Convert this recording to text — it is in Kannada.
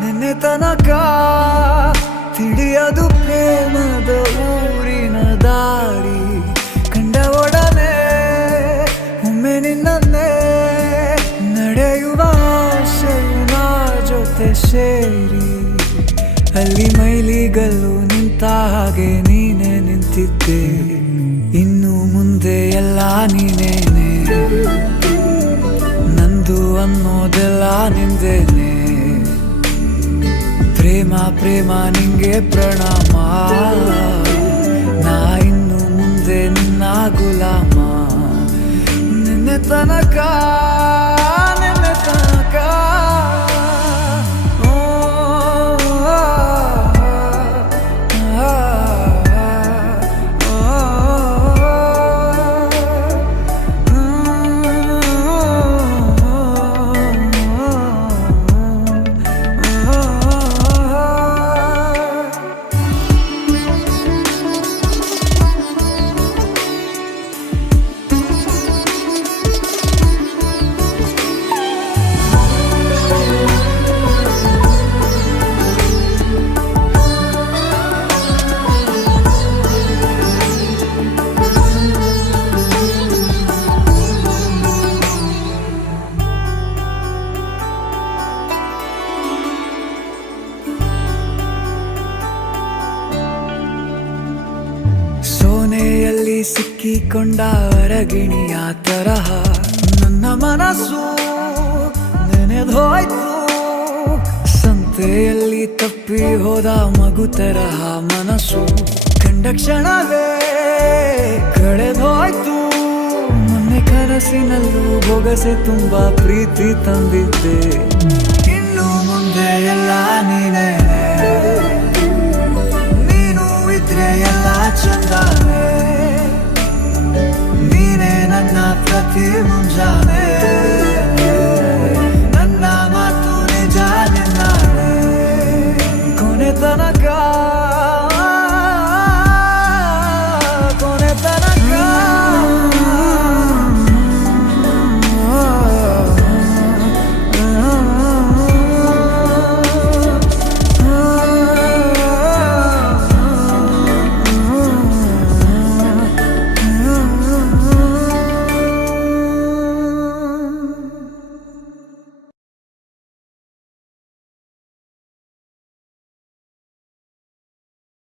ನಿನ್ನೆ ತನಕ ತಿಳಿಯದು ಪ್ರೇಮದ ಊರಿನ ದಾರಿ. ಕಂಡ ಒಡನೆ ಒಮ್ಮೆ ನಿನ್ನೇ ನಡೆಯುವ ಆಸೆಯ ಜೊತೆ ಸೇರಿ, ಅಲ್ಲಿ ಮೈಲಿಗಲ್ಲು ನಿಂತ ಹಾಗೆ ನೀನೆ ನಿಂತಿದ್ದೆ. ಇನ್ನು ಮುಂದೆ ಎಲ್ಲ ನೀನೇನೆ, ನಂದು ಅನ್ನೋದೆಲ್ಲ ನಿಂದೇನೆ. ಪ್ರೇಮ ಪ್ರೇಮ ನಿಂಗೆ ಪ್ರಣಾಮ, ನಾ ಇನ್ನು ಮುಂದೆ ನಿನ್ನ ಗುಲಾಮ. ನಿನ್ನೆ ತನಕ ಸೋನೆಯಲ್ಲಿ ಸಿಕ್ಕಿಕೊಂಡ ಅರಗಿಣಿಯ ತರಹ ನನ್ನ ಮನಸ್ಸು ನೆನೆದೋಯ್ತು. ಸಂತೆಯಲ್ಲಿ ತಪ್ಪಿ ಹೋದ ಮಗು ತರಹ ಮನಸ್ಸು ಕಂಡ ಕ್ಷಣವೇ ಕಳೆದೋಯ್ತು. ಮೊನ್ನೆ ಕನಸಿನಲ್ಲೂ ಬೊಗಸೆ ತುಂಬಾ ಪ್ರೀತಿ ತಂದಿದ್ದೆ. ಇನ್ನು ಮುಂದೆ ಎಲ್ಲ ನೀನೇ, ನೀನು ಇದ್ರೆ ಎಲ್ಲ ಚಂದಾನೆ. ನೀನೇ ನನ್ನ ಪ್ರತಿ ಮುಂಜಾನೆ.